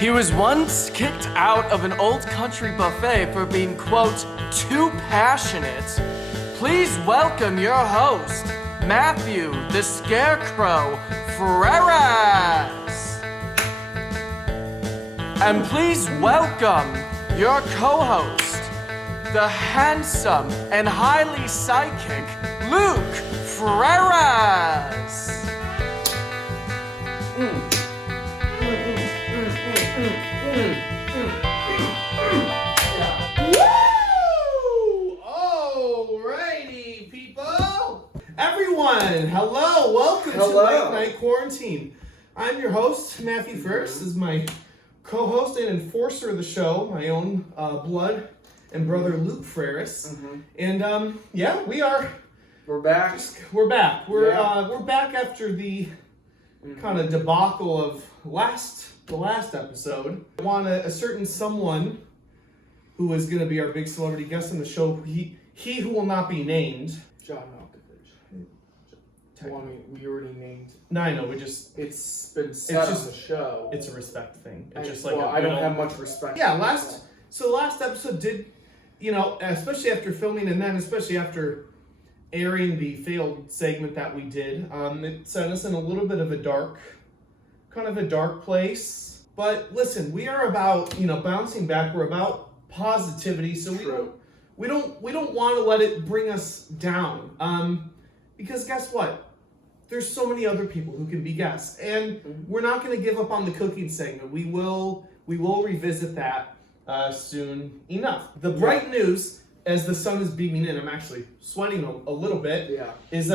He was once kicked out of an old country buffet for being, quote, too passionate. Please welcome your host, Matthew the Scarecrow Freres. And please welcome your co-host, the handsome and highly psychic Luke Freres. Woo! Alrighty, people! Everyone, hello! Welcome to Late Night Quarantine. I'm your host, Matthew Freres. This is my co-host and enforcer of the show, my own blood and brother Luke Freres. And yeah, we're back. We're back. We're back after the kind of debacle of the last episode. I want a certain someone who is going to be our big celebrity guest on the show. He who will not be named. John Malkovich. We already named. No, I know. It's been said on the show. It's a respect thing. It's I don't have much respect. Yeah, last episode did, especially after filming and then especially after airing the failed segment that we did, it sent us in a little bit of a dark place. But listen, we are about, bouncing back. We're about positivity. So we don't want to let it bring us down. Because guess what? There's so many other people who can be guests, and we're not going to give up on the cooking segment. We will revisit that soon enough. The bright news, as the sun is beaming in, I'm actually sweating a little bit. Yeah. Is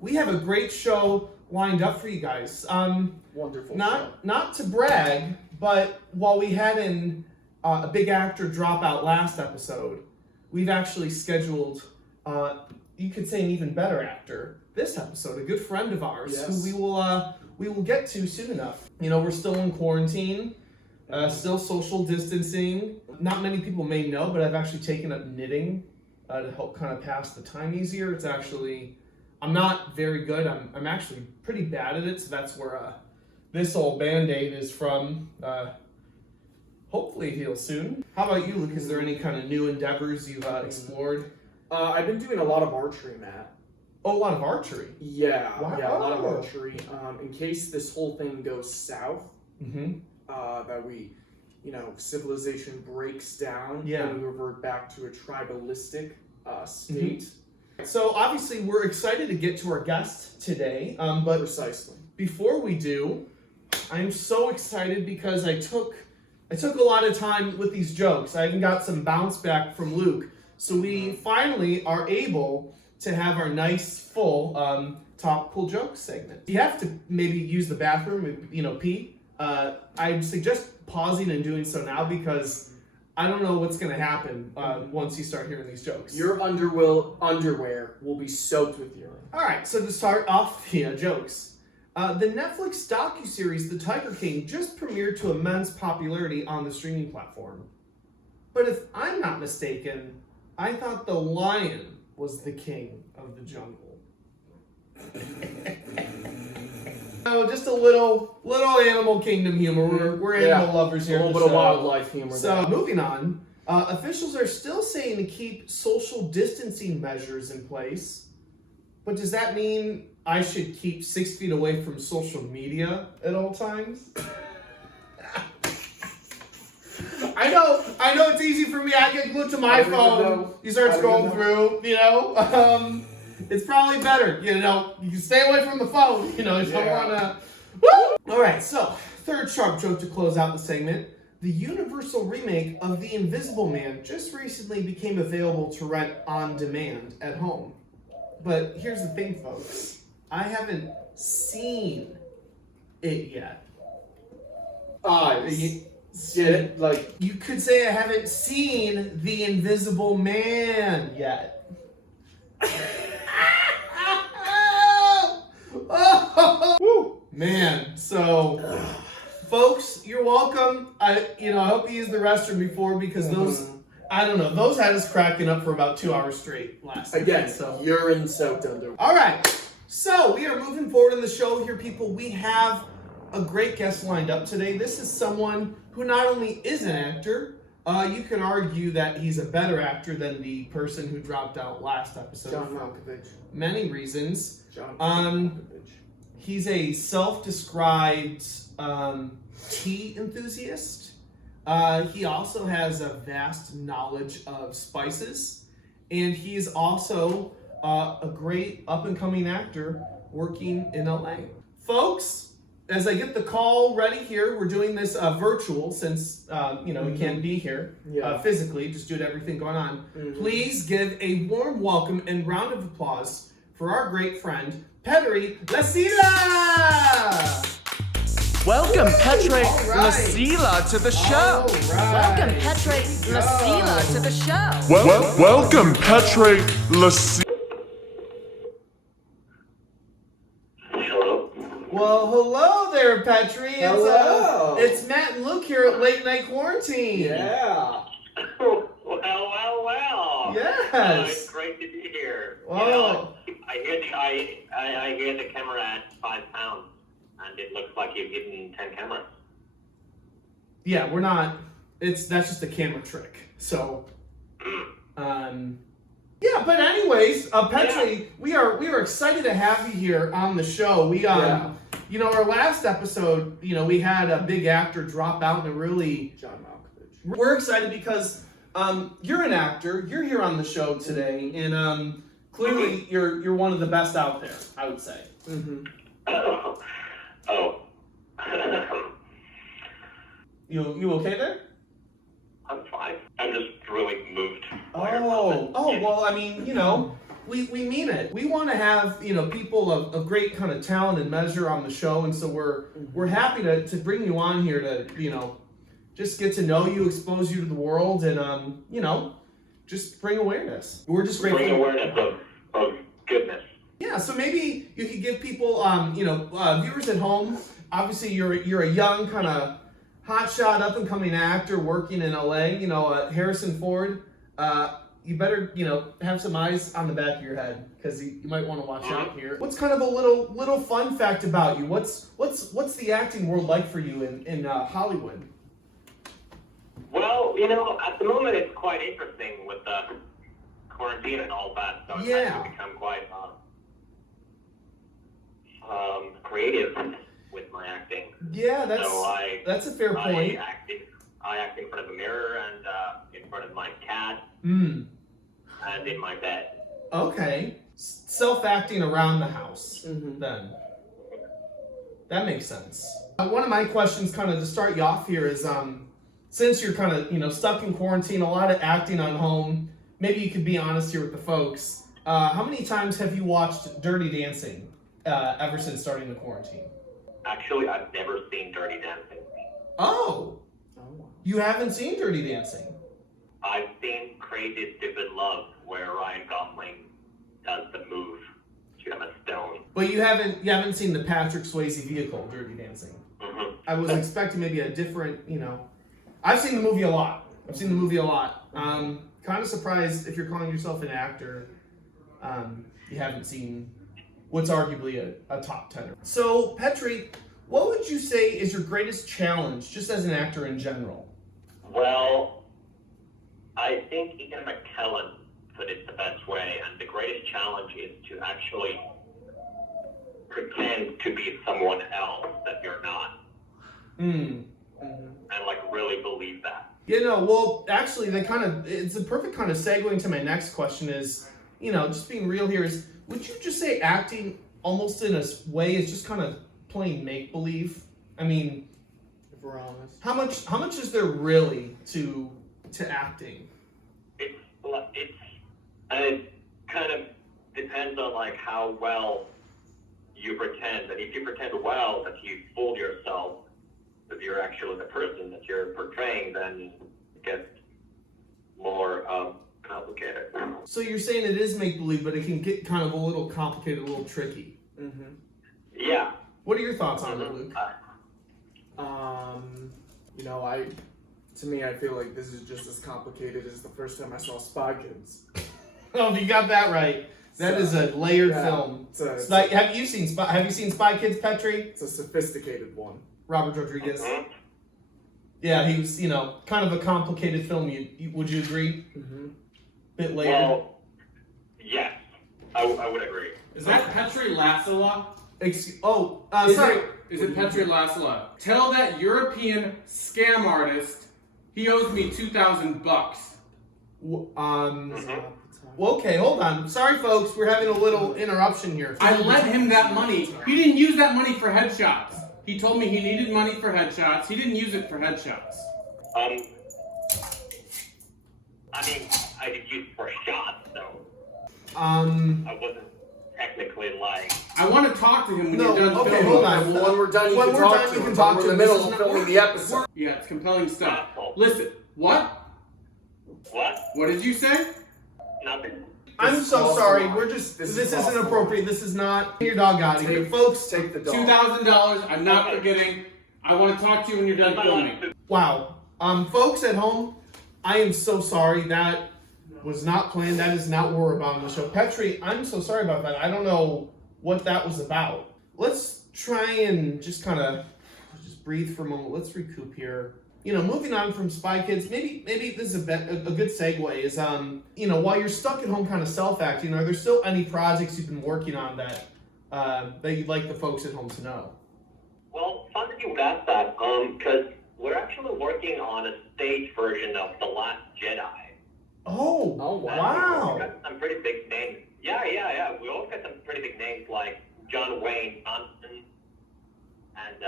we have a great show lined up for you guys. Wonderful. Not to brag, but while we had a big actor drop out last episode, we've actually scheduled, you could say, an even better actor this episode, a good friend of ours, who we will get to soon enough. We're still in quarantine, still social distancing. Not many people may know, but I've actually taken up knitting to help kind of pass the time easier. It's actually, I'm not very good. I'm actually pretty bad at it, so that's where this old Band-Aid is from. Hopefully it heals soon. How about you, Luke? Is there any kind of new endeavors you've explored? I've been doing a lot of archery, Matt. Oh, a lot of archery? Yeah, wow. Yeah, a lot of archery. In case this whole thing goes south, that we, civilization breaks down, and we revert back to a tribalistic state. So obviously we're excited to get to our guest today, but precisely before we do, I'm so excited because I took a lot of time with these jokes. I even got some bounce back from Luke, so we finally are able to have our nice full top cool jokes segment. You have to maybe use the bathroom, pee. I suggest pausing and doing so now because I don't know what's going to happen once you start hearing these jokes. Your underwear will be soaked with urine. All right, so to start off the jokes. The Netflix docuseries The Tiger King just premiered to immense popularity on the streaming platform. But if I'm not mistaken, I thought the lion was the king of the jungle. Oh, just a little animal kingdom humor. We're animal lovers here. A little bit of wildlife humor. So moving on, officials are still saying to keep social distancing measures in place. But does that mean I should keep 6 feet away from social media at all times? I know it's easy for me. I get glued to my phone. You start scrolling through, it's probably better, you can stay away from the phone, you don't want to. Woo! All right, so third sharp joke to close out the segment. The Universal remake of The Invisible Man just recently became available to rent on demand at home. But here's the thing, folks. I haven't seen it yet. You could say I haven't seen The Invisible Man yet. Man, so folks, you're welcome. I hope you used the restroom before because those had us cracking up for about 2 hours straight last night. Again, so urine soaked underwear. All right, so we are moving forward in the show here, people. We have a great guest lined up today. This is someone who not only is an actor, you could argue that he's a better actor than the person who dropped out last episode. John Malkovich. Many reasons. John Malkovich. He's a self-described tea enthusiast. He also has a vast knowledge of spices, and he's also a great up-and-coming actor working in LA. Folks, as I get the call ready here, we're doing this virtual since we can't be here physically, just due to everything going on. Please give a warm welcome and round of applause for our great friend, Petteri Lassila! Welcome, Petteri Lassila, to the show. Welcome, Petteri Lassila, to the show. Welcome, Petteri Lassila. Hello. Well, hello there, Petteri. Hello. It's Matt and Luke here at Late Night Quarantine. Yeah. Well. Yes. It's great to be here. Wow. I hear the camera at 5 pounds, and it looks like you've given 10 cameras. Yeah, we're not. That's just a camera trick. So, yeah. But anyways, Petteri, we are excited to have you here on the show. We our last episode, we had a big actor drop out, and John Malkovich. we're excited because you're an actor. You're here on the show today, and clearly you're one of the best out there, I would say. Mm-hmm. Oh. You okay there? I'm fine. I'm just really moved. Well, I mean, we mean it. We want to have, people of great kind of talent and measure on the show, and so we're happy to bring you on here to, just get to know you, expose you to the world, and, just bring awareness. We're just grateful. Bring awareness of goodness. Yeah, so maybe you could give people, viewers at home, obviously you're a young kind of hotshot up-and-coming actor working in LA, Harrison Ford. You better, have some eyes on the back of your head, because you might want to watch out here. What's kind of a little fun fact about you? What's the acting world like for you in Hollywood? Well, at the moment it's quite interesting with the quarantine and all that, so it's actually become quite creative with my acting. Yeah, So that's a fair point. I act in front of a mirror and in front of my cat Mm. and in my bed. Okay. Self-acting around the house, Mm-hmm. then. That makes sense. One of my questions kind of to start you off here is, since you're kind of, stuck in quarantine, a lot of acting on home, maybe you could be honest here with the folks. How many times have you watched Dirty Dancing ever since starting the quarantine? Actually, I've never seen Dirty Dancing. Oh! Oh, wow. You haven't seen Dirty Dancing? I've seen Crazy Stupid Love, where Ryan Gosling does the move to Emma Stone. But you haven't seen the Patrick Swayze vehicle, Dirty Dancing. Mm-hmm. I was expecting maybe a different, I've seen the movie a lot. Kind of surprised if you're calling yourself an actor, you haven't seen what's arguably a top tenor. So, Petteri, what would you say is your greatest challenge, just as an actor in general? Well, I think Ian McKellen put it the best way, and the greatest challenge is to actually pretend to be someone else that you're not. Mm. And really believe that. Well, actually, it's a perfect kind of segue into my next question is, just being real here is, would you just say acting almost in a way is just kind of playing make-believe? I mean, If we're honest. how much is there really to acting? It kind of depends on how well you pretend. And if you pretend well that you fool yourself, that you're actually the person that you're portraying, then it gets more complicated. So you're saying it is make-believe, but it can get kind of a little complicated, a little tricky. Mm-hmm. Yeah. What are your thoughts on it, Luke? To me, I feel like this is just as complicated as the first time I saw Spy Kids. Oh, you got that right. That is a layered yeah, film. It's Have you seen Spy Kids, Petteri? It's a sophisticated one. Robert Rodriguez. Mhm. Yeah, he was, kind of a complicated film. Would you agree? Mm-hmm. Bit layered. Well, yes, I would agree. Is that Petteri Lassila? Sorry. Is it Petteri Lassila? Tell that European scam artist he owes me $2,000. Well, okay, hold on. Sorry, folks, we're having a little interruption here. I lent him that money. He didn't use that money for headshots. He told me he needed money for headshots. He didn't use it for headshots. I mean, I did use it for shots, though. I wasn't technically like. I want to talk to him when you're done okay, filming. hold on. Well, when we're done, you can talk to him. We're in the middle of filming the episode. Yeah, it's compelling stuff. Oh. Listen, what? What? What did you say? Nothing. I'm so sorry. We're just. This isn't appropriate. This is not. Your dog out of here, folks. Take the dog. $2,000. I'm not forgetting. I want to talk to you when you're done filming. Wow. Folks at home, I am so sorry. That was not planned. That is not what we're about on the show. Petteri, I'm so sorry about that. I don't know what that was about. Let's try and just kind of just breathe for a moment. Let's recoup here. Moving on from Spy Kids, maybe this is a good segue is, while you're stuck at home kind of self-acting, are there still any projects you've been working on that you'd like the folks at home to know? Well, fun that you would ask that, because we're actually working on a stage version of The Last Jedi. Oh, wow. We've got some pretty big names. Yeah. We also got some pretty big names like John Wayne Johnson and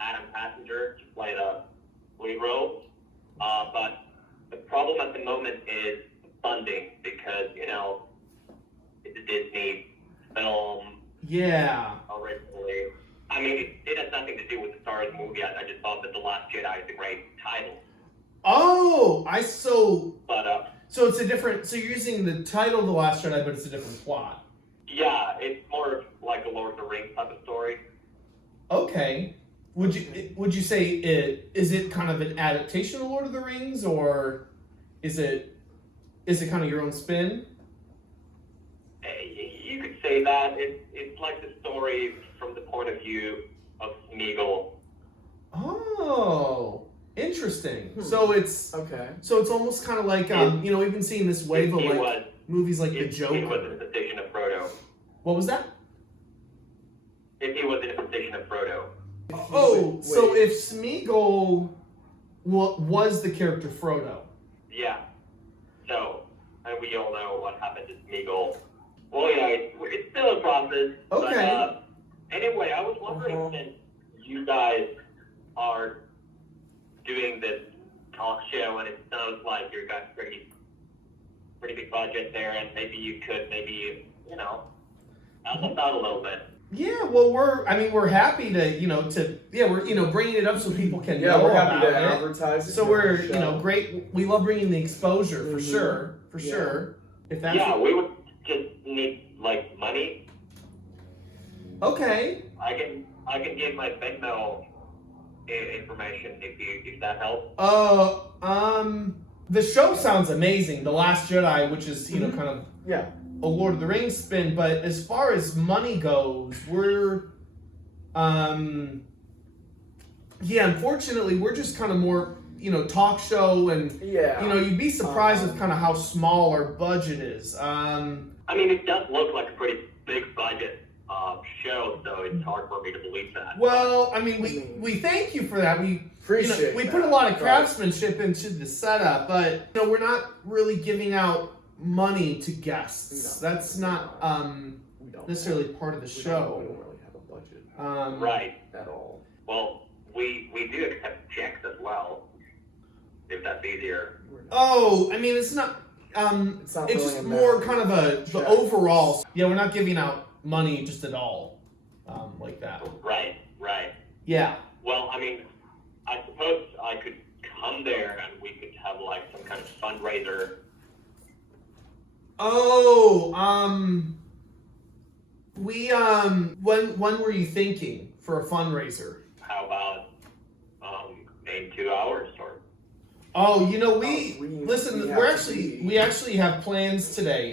Adam Passenger to play the lead role. But the problem at the moment is funding because, it's a Disney film. Yeah. Originally. I mean, it has nothing to do with the Star Wars movie. I just thought that The Last Jedi is a great title. Oh, But, so it's a different, so you're using the title of The Last Jedi, but it's a different plot. yeah, it's more of like a Lord of the Rings type of story. Okay. Would you say is it kind of an adaptation of Lord of the Rings, or is it kind of your own spin? You could say that. It's like the story from the point of view of Smeagol. Oh, interesting. So it's okay. So it's almost kind of like we've been seeing this wave of movies like The Joker. If he was in the position of Frodo. What was that? If he was in a position of Frodo. Oh, so if Smeagol was the character Frodo. Yeah. So, and we all know what happened to Smeagol. Well, yeah, it's still a process. Okay. But, anyway, I was wondering, since you guys are doing this talk show, and it sounds like you got pretty big budget there, and maybe you could help us out a little bit. Yeah, well, we're happy to we're bringing it up so people can know we're happy about to it. advertise it. So we're great. We love bringing the exposure for sure. If that's we would just need like money. Okay. I can give my Venmo information if that helps. The show sounds amazing. The Last Jedi, which is kind of a Lord of the Rings spin, but as far as money goes, we're unfortunately we're just kind of more talk show, and you'd be surprised with kind of how small our budget is. I mean, it does look like a pretty big budget show, so it's hard for me to believe that. Well, I mean, we thank you for that. We appreciate we put a lot of craftsmanship into the setup, but we're not really giving out money to guests. No. That's not necessarily part of the show. We don't really have a budget. Right. At all. Well, we do accept checks as well, if that's easier. Oh, I mean, it's not. It's not It's really just a more matter kind of the check. overall. Yeah, we're not giving out money just at all, like that. Right. Yeah. Well, I mean, I suppose I could come there and we could have like some kind of fundraiser. Oh, when were you thinking for a fundraiser? How about in 2 hours or? Oh, we we actually have plans today.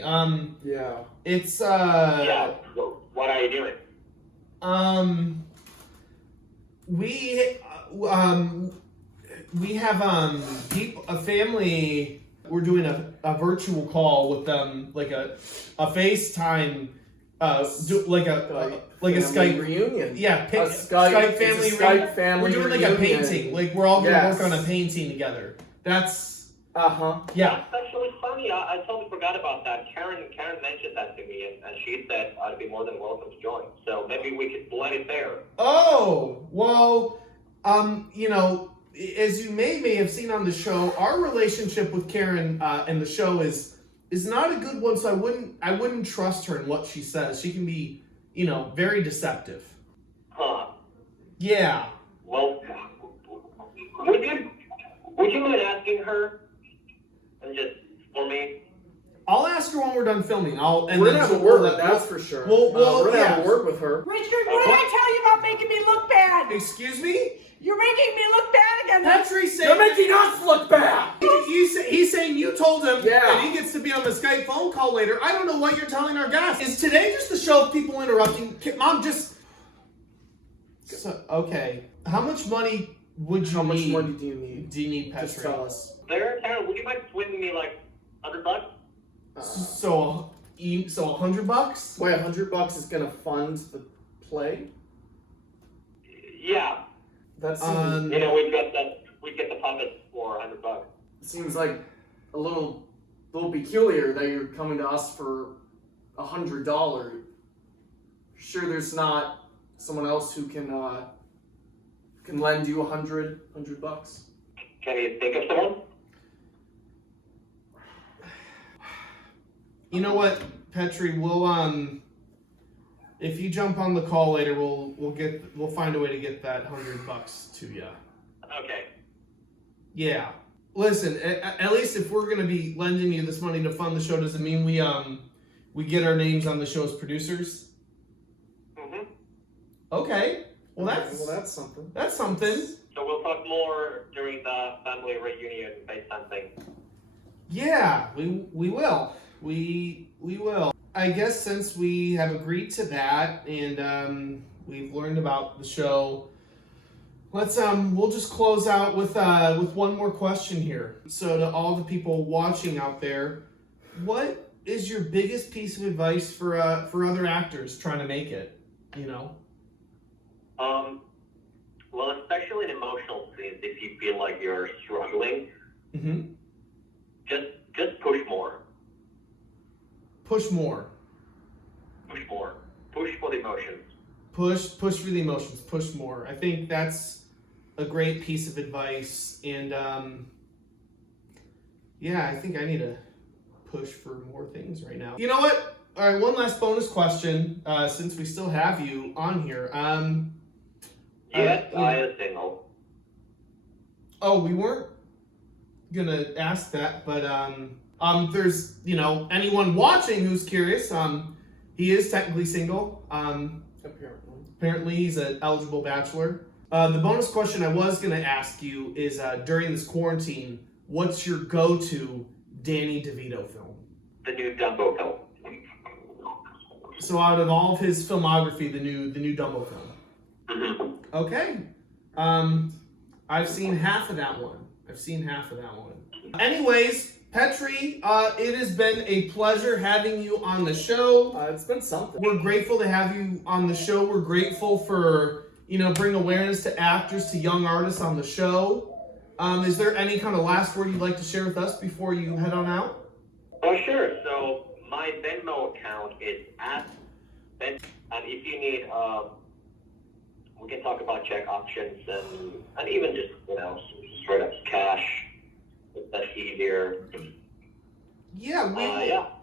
Yeah. It's Yeah. So what are you doing? we have a family. We're doing a virtual call with them, like a FaceTime, like a Skype reunion. Yeah, A Skype family. it's a Skype family. We're doing like reunion. a painting. Like we're all gonna Yes. work on a painting together. That's Uh-huh. yeah. That's actually funny. I totally forgot about that. Karen mentioned that to me, and she said I'd be more than welcome to join. So maybe we could blend it there. Oh well, as you may have seen on the show, our relationship with Karen and the show is not a good one. So I wouldn't trust her in what she says. She can be, very deceptive. Huh. Yeah. Well, would you mind asking her? And just for me. I'll ask her when we're done filming. We're gonna have a word with that's for sure. Well, we're gonna have yeah. a word with her. Richard, what did I tell you about making me look bad? Excuse me? You're making me look bad again. Petteri saying You're making us look bad. he's saying you told him Yeah. that he gets to be on the Skype phone call later. I don't know what you're telling our guests. Is today just the show of people interrupting? Mom, just okay. How much money would you How much need? money do you need? Do you need, Just Petteri? tell us. There, Karen, would you mind swinging me like $100? So $100? Wait, $100 is gonna fund the play? Yeah. That seems, We'd get the puppets for $100. seems like a little peculiar that you're coming to us for $100. Sure, there's not someone else who can lend you $100. Can you think of someone? You know what, Petteri? We'll if you jump on the call later, we'll find a way to get that $100 to you. Okay. Yeah. Listen, at least if we're gonna be lending you this money to fund the show, does it mean we get our names on the show's producers? Mhm. Okay. Well, that's something. that's something. So we'll talk more during the family reunion FaceTime thing. Yeah, we will. We will. I guess since we have agreed to that and we've learned about the show, we'll just close out with one more question here. So to all the people watching out there, what is your biggest piece of advice for other actors trying to make it? Well, especially in emotional scenes, if you feel like you're struggling, just push more. Push more. Push more. Push for the emotions. Push for the emotions. Push more. I think that's a great piece of advice, and I think I need to push for more things right now. You know what? All right, one last bonus question, since we still have you on here. Yes, I am single. Oh, we weren't gonna ask that, but there's anyone watching who's curious. He is technically single. Apparently he's an eligible bachelor. The bonus question I was gonna ask you is during this quarantine, what's your go-to Danny DeVito film? The new Dumbo film. So out of all of his filmography, the new Dumbo film. Mm-hmm. Okay. I've seen half of that one. Anyways, Petteri, it has been a pleasure having you on the show. It's been something. We're grateful to have you on the show. We're grateful for, bring awareness to actors, to young artists on the show. Is there any kind of last word you'd like to share with us before you head on out? Oh, sure. So my Venmo account is @Ben, and if you need, we can talk about check options and even just straight up cash. If that's easier. Yeah,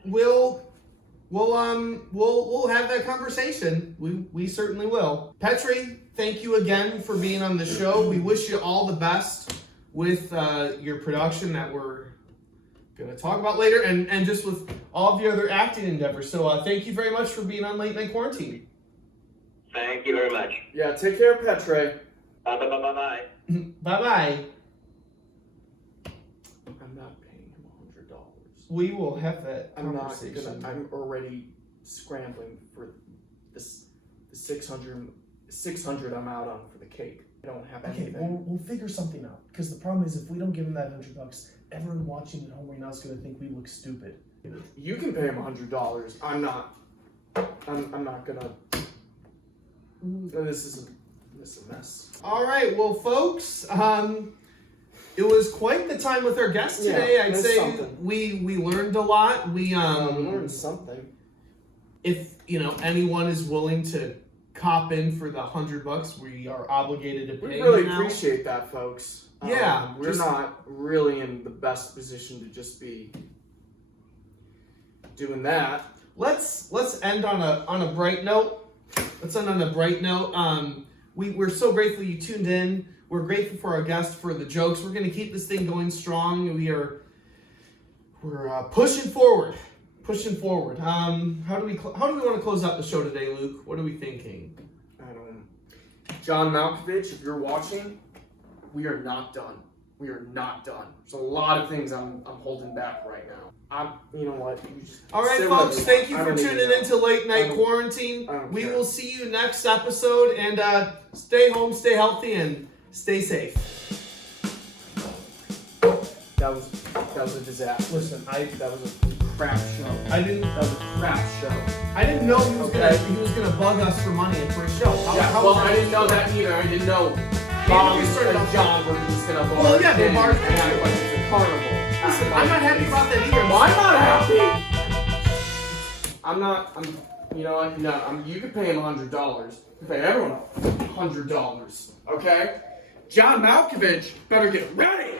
we'll have that conversation. We certainly will. Petteri, thank you again for being on the show. We wish you all the best with your production that we're gonna talk about later, and just with all of your other acting endeavors. So thank you very much for being on Late Night Quarantine. Thank you very much. Yeah, take care, Petteri. Bye. Bye bye. We will have that I'm not conversation. gonna. I'm already scrambling for this. The 600 I'm out on for the cake. I don't have anything. Okay, we'll figure something out. Because the problem is, if we don't give him that $100, everyone watching at home right now is gonna think we look stupid. You can pay him $100. I'm not. I'm not gonna. This is a mess. All right, well, folks, it was quite the time with our guest today. Yeah, I'd that's say something. we learned a lot. We learned something. If anyone is willing to cop in for the $100, we are obligated to pay. We really now. appreciate that, folks. Yeah, we're not really in the best position to just be doing that. Let's end on a bright note. Let's end on a bright note. We're so grateful you tuned in. We're grateful for our guest for the jokes. We're gonna keep this thing going strong. We're pushing forward. Pushing forward. How do we want to close out the show today, Luke? What are we thinking? John Malkovich, if you're watching, we are not done. We are not done. There's a lot of things I'm holding back right now. You know what? All right, folks. Thank you for tuning into Late Night Quarantine. We will see you next episode, and stay home, stay healthy, and stay safe. That was a disaster. Listen, that was a crap show. That was a crap show. I didn't know he was gonna bug us for money and for a show. I didn't know that either. I didn't know. Maybe we started and John were just gonna bar. Well, yeah, they barred. And I went to the carnival. Listen, I'm not happy about that either. Well, I'm not happy. I'm not. You know what? No. You could pay him $100. You pay everyone $100. Okay? John Malkovich better get ready.